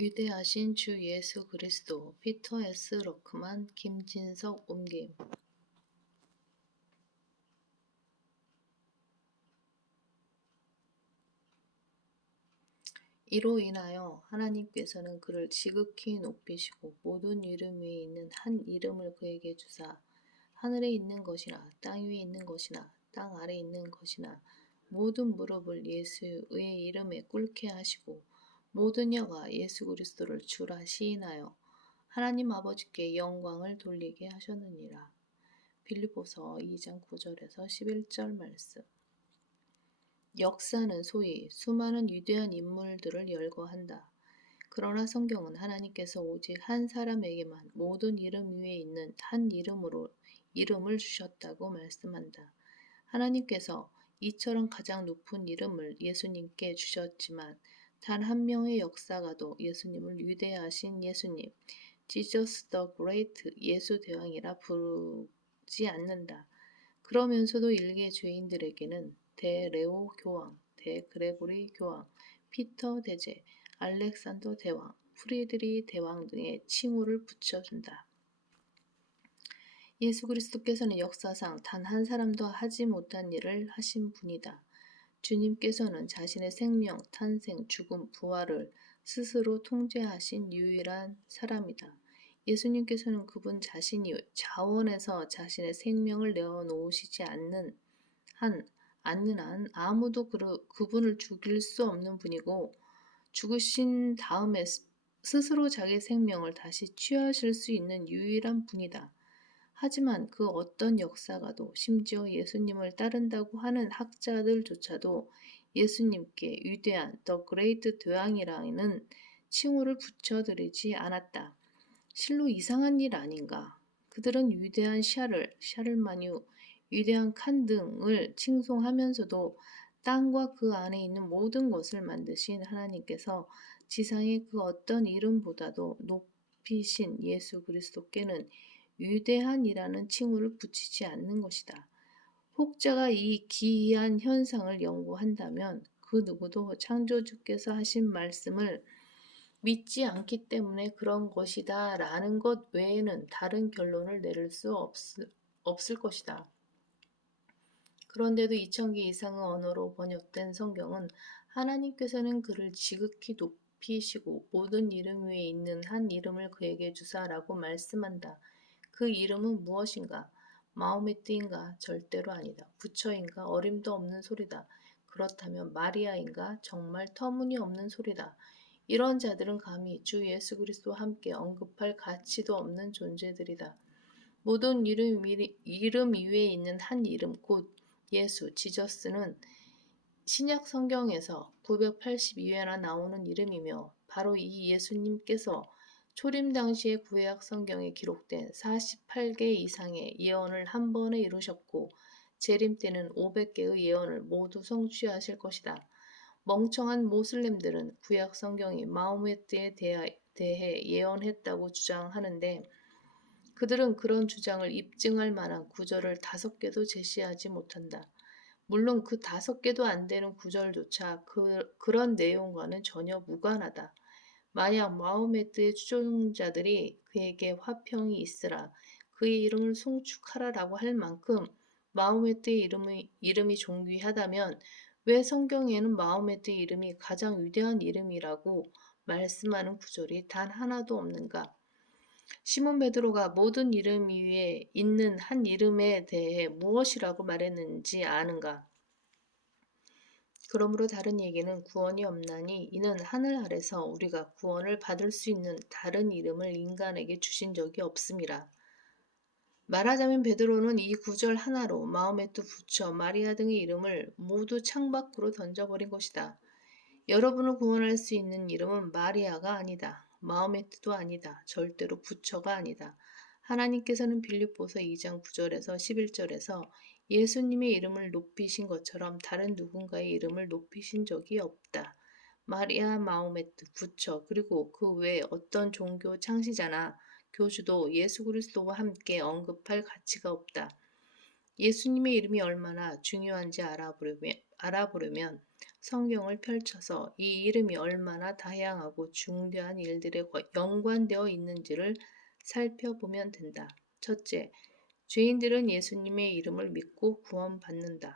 위대하신 주 예수 그리스도. 피터 S. 럭크만, 김진석 옮김. 이로 인하여 하나님께서는 그를 지극히 높이시고 모든 이름 위에 있는 한 이름을 그에게 주사 하늘에 있는 것이나 땅 위에 있는 것이나 땅 아래에 있는 것이나 모든 무릎을 예수의 이름에 꿇게 하시고 모든 혀가 예수 그리스도를 주라 시인하여 하나님 아버지께 영광을 돌리게 하셨느니라. 빌립보서 2장 9절에서 11절 말씀. 역사는 소위 수많은 위대한 인물들을 열거한다. 그러나 성경은 하나님께서 오직 한 사람에게만 모든 이름 위에 있는 한 이름으로 이름을 주셨다고 말씀한다. 하나님께서 이처럼 가장 높은 이름을 예수님께 주셨지만 단 한 명의 역사가도 예수님을 위대하신 예수님, Jesus the Great, 예수 대왕이라 부르지 않는다. 그러면서도 일개 죄인들에게는 대레오 교황, 대그레고리 교황, 피터 대제, 알렉산더 대왕, 프리드리 대왕 등의 칭호를 붙여준다. 예수 그리스도께서는 역사상 단 한 사람도 하지 못한 일을 하신 분이다. 주님께서는 자신의 생명, 탄생, 죽음, 부활을 스스로 통제하신 유일한 사람이다. 예수님께서는 그분 자신이 자원에서 자신의 생명을 내어놓으시지 않는 한 아무도 그분을 죽일 수 없는 분이고 죽으신 다음에 스스로 자기 생명을 다시 취하실 수 있는 유일한 분이다. 하지만 그 어떤 역사가도 심지어 예수님을 따른다고 하는 학자들조차도 예수님께 위대한 The Great 대왕이라는 칭호를 붙여드리지 않았다. 실로 이상한 일 아닌가? 그들은 위대한 샤를마뉴, 위대한 칸 등을 칭송하면서도 땅과 그 안에 있는 모든 것을 만드신 하나님께서 지상의 그 어떤 이름보다도 높이신 예수 그리스도께는 위대한이라는 칭호를 붙이지 않는 것이다. 혹자가 이 기이한 현상을 연구한다면 그 누구도 창조주께서 하신 말씀을 믿지 않기 때문에 그런 것이다 라는 것 외에는 다른 결론을 내릴 수 없을 것이다. 그런데도 2000개 이상의 언어로 번역된 성경은 하나님께서는 그를 지극히 높이시고 모든 이름 위에 있는 한 이름을 그에게 주사라고 말씀한다. 그 이름은 무엇인가? 마호메트인가? 절대로 아니다. 부처인가? 어림도 없는 소리다. 그렇다면 마리아인가? 정말 터무니없는 소리다. 이런 자들은 감히 주 예수 그리스도와 함께 언급할 가치도 없는 존재들이다. 모든 이름 위에 있는 한 이름, 곧 예수, 지저스는 신약 성경에서 982회나 나오는 이름이며 바로 이 예수님께서 초림 당시의 구약 성경에 기록된 48개 이상의 예언을 한 번에 이루셨고 재림 때는 500개의 예언을 모두 성취하실 것이다. 멍청한 모슬렘들은 구약 성경이 마호메트에 대해 예언했다고 주장하는데 그들은 그런 주장을 입증할 만한 구절을 5개도 제시하지 못한다. 물론 그 5개도 안 되는 구절조차 그런 내용과는 전혀 무관하다. 만약 마호메트의 추종자들이 그에게 화평이 있으라, 그의 이름을 송축하라라고 할 만큼 마호메트의 이름이 존귀하다면 왜 성경에는 마호메트의 이름이 가장 위대한 이름이라고 말씀하는 구절이 단 하나도 없는가? 시몬 베드로가 모든 이름 위에 있는 한 이름에 대해 무엇이라고 말했는지 아는가? 그러므로 다른 얘기는 구원이 없나니 이는 하늘 아래서 우리가 구원을 받을 수 있는 다른 이름을 인간에게 주신 적이 없음이라. 말하자면 베드로는 이 구절 하나로 마호메트, 부처, 마리아 등의 이름을 모두 창밖으로 던져버린 것이다. 여러분을 구원할 수 있는 이름은 마리아가 아니다. 마호메트도 아니다. 절대로 부처가 아니다. 하나님께서는 빌립보서 2장 9절에서 11절에서 예수님의 이름을 높이신 것처럼 다른 누군가의 이름을 높이신 적이 없다. 마리아, 마호메트, 부처, 그리고 그 외 어떤 종교 창시자나 교주도 예수 그리스도와 함께 언급할 가치가 없다. 예수님의 이름이 얼마나 중요한지 알아보려면 성경을 펼쳐서 이 이름이 얼마나 다양하고 중대한 일들에 연관되어 있는지를 살펴보면 된다. 첫째, 죄인들은 예수님의 이름을 믿고 구원받는다.